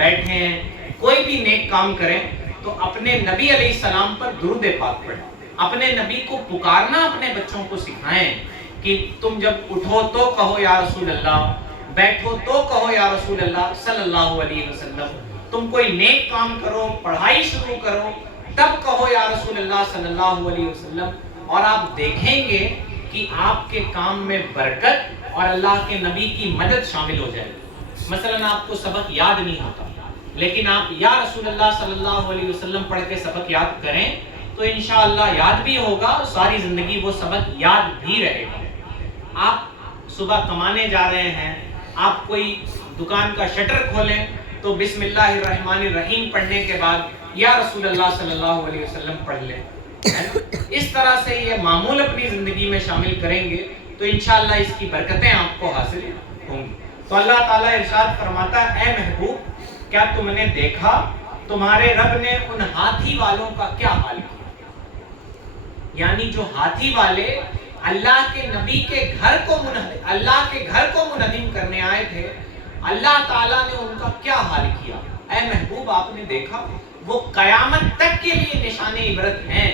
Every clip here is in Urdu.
بیٹھے ہیں، کوئی بھی نیک کام کریں تو اپنے نبی علیہ السلام پر درود پاک پڑھیں، اپنے نبی کو پکارنا اپنے بچوں کو سکھائیں کہ تم جب اٹھو تو کہو یا رسول اللہ، بیٹھو تو کہو یا رسول اللہ صلی اللہ علیہ وسلم، تم کوئی نیک کام کرو، پڑھائی شروع کرو، تب کہو یا رسول اللہ صلی اللہ علیہ وسلم، اور آپ دیکھیں گے کہ آپ کے کام میں برکت اور اللہ کے نبی کی مدد شامل ہو جائے گی۔ مثلا آپ کو سبق یاد نہیں ہوتا، لیکن آپ یا رسول اللہ صلی اللہ علیہ وسلم پڑھ کے سبق یاد کریں تو انشاءاللہ یاد بھی ہوگا، ساری زندگی وہ سبق یاد بھی رہے گا۔ آپ صبح کمانے جا رہے ہیں، آپ کوئی دکان کا شٹر کھولیں تو بسم اللہ الرحمن الرحیم پڑھنے کے بعد یا رسول اللہ صلی اللہ علیہ وسلم پڑھ لیں۔ اس طرح سے یہ معمول اپنی زندگی میں شامل کریں گے تو انشاءاللہ اس کی برکتیں آپ کو حاصل ہوں گی۔ تو اللہ تعالیٰ ارشاد فرماتا ہے، اے محبوب کیا تم نے دیکھا تمہارے رب نے ان ہاتھی والوں کا کیا حال کیا؟ یعنی جو ہاتھی والے اللہ کے نبی کے گھر کو منہدم کرنے آئے تھے، اللہ تعالیٰ نے ان کا کیا حال کیا؟ اے محبوب آپ نے دیکھا؟ وہ قیامت تک کے لیے نشان عبرت ہیں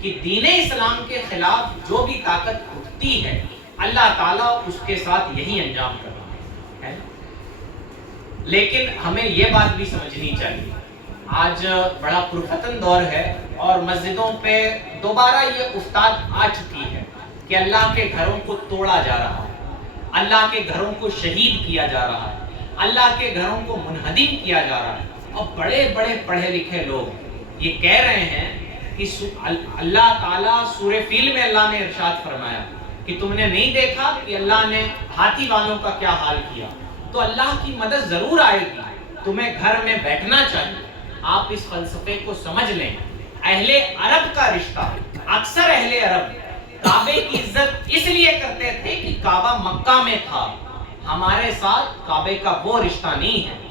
کہ دین اسلام کے خلاف جو بھی طاقت اٹھتی ہے اللہ تعالیٰ اس کے ساتھ یہی انجام کر رہا ہے۔ لیکن ہمیں یہ بات بھی سمجھنی چاہیے، آج بڑا پرفتن دور ہے اور مسجدوں پہ دوبارہ یہ افتاد آ چکی ہے کہ اللہ کے گھروں کو توڑا جا رہا ہے، اللہ کے گھروں کو شہید کیا جا رہا ہے، اللہ کے گھروں کو منہدم کیا جا رہا ہے۔ اور بڑے بڑے پڑھے لکھے لوگ یہ کہہ رہے ہیں کہ اللہ تعالیٰ سورہ فیل میں اللہ نے ارشاد فرمایا کہ تم نے نہیں دیکھا کہ اللہ نے ہاتھی والوں کا کیا حال کیا؟ تو اللہ کی مدد ضرور آئے گی، تمہیں گھر میں بیٹھنا چاہیے۔ آپ اس فلسفے کو سمجھ لیں، اہل عرب کا رشتہ، اکثر اہل عرب کعبے کی عزت اس لیے کرتے تھے کہ کعبہ مکہ میں تھا، ہمارے ساتھ کعبے کا وہ رشتہ نہیں ہے،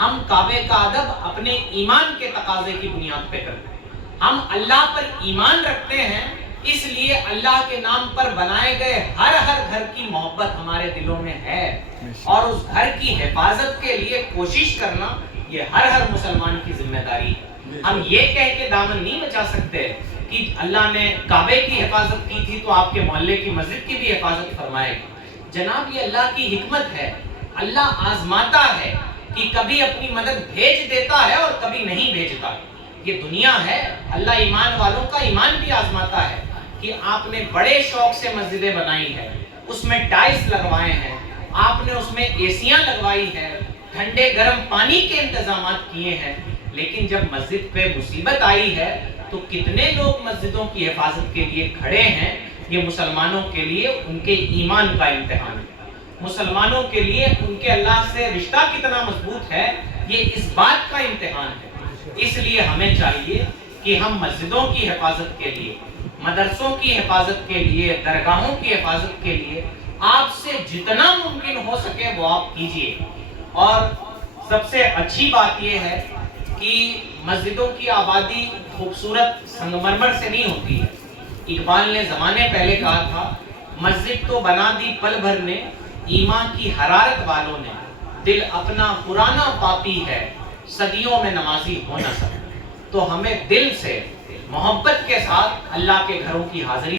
ہم کعبے کا ادب اپنے ایمان کے تقاضے کی بنیاد پہ کرتے ہیں، ہم اللہ پر ایمان رکھتے ہیں، اس لیے اللہ کے نام پر بنائے گئے ہر گھر کی محبت ہمارے دلوں میں ہے، اور اس گھر کی حفاظت کے لیے کوشش کرنا یہ ہر مسلمان کی ذمہ داری ہے۔ ہم یہ کہہ کے دامن نہیں بچا سکتے کہ اللہ نے کعبے کی حفاظت کی تھی تو آپ کے محلے کی مسجد کی بھی حفاظت فرمائے گی۔ جناب یہ اللہ کی حکمت ہے، اللہ آزماتا ہے کہ کبھی اپنی مدد بھیج دیتا ہے اور کبھی نہیں بھیجتا۔ یہ دنیا ہے، اللہ ایمان والوں کا ایمان بھی آزماتا ہے کہ آپ نے بڑے شوق سے مسجدیں بنائی ہیں، اس میں ٹائلز لگوائے ہیں، آپ نے اس میں ایسیاں لگوائی ہیں، ٹھنڈے گرم پانی کے انتظامات کیے ہیں، لیکن جب مسجد پہ مصیبت آئی ہے تو کتنے لوگ مسجدوں کی حفاظت کے لیے کھڑے ہیں؟ یہ مسلمانوں کے لیے ان کے ایمان کا امتحان ہے، مسلمانوں کے لیے ان کے اللہ سے رشتہ کتنا مضبوط ہے یہ اس بات کا امتحان ہے۔ اس لیے ہمیں چاہیے کہ ہم مسجدوں کی حفاظت کے لیے، مدرسوں کی حفاظت کے لیے، درگاہوں کی حفاظت کے لیے آپ سے جتنا ممکن ہو سکے وہ آپ کیجئے۔ اور سب سے اچھی بات یہ ہے کہ مسجدوں کی آبادی خوبصورت سنگ مرمر سے نہیں ہوتی ہے۔ اقبال نے زمانے پہلے کہا تھا، مسجد تو بنا دی پل بھر نے، ایمان کی حرارت والوں نے، دل اپنا پرانا پاپی ہے، صدیوں میں نمازی ہو نہ سکے۔ تو ہمیں دل سے محبت کے ساتھ اللہ کے گھروں کی حاضری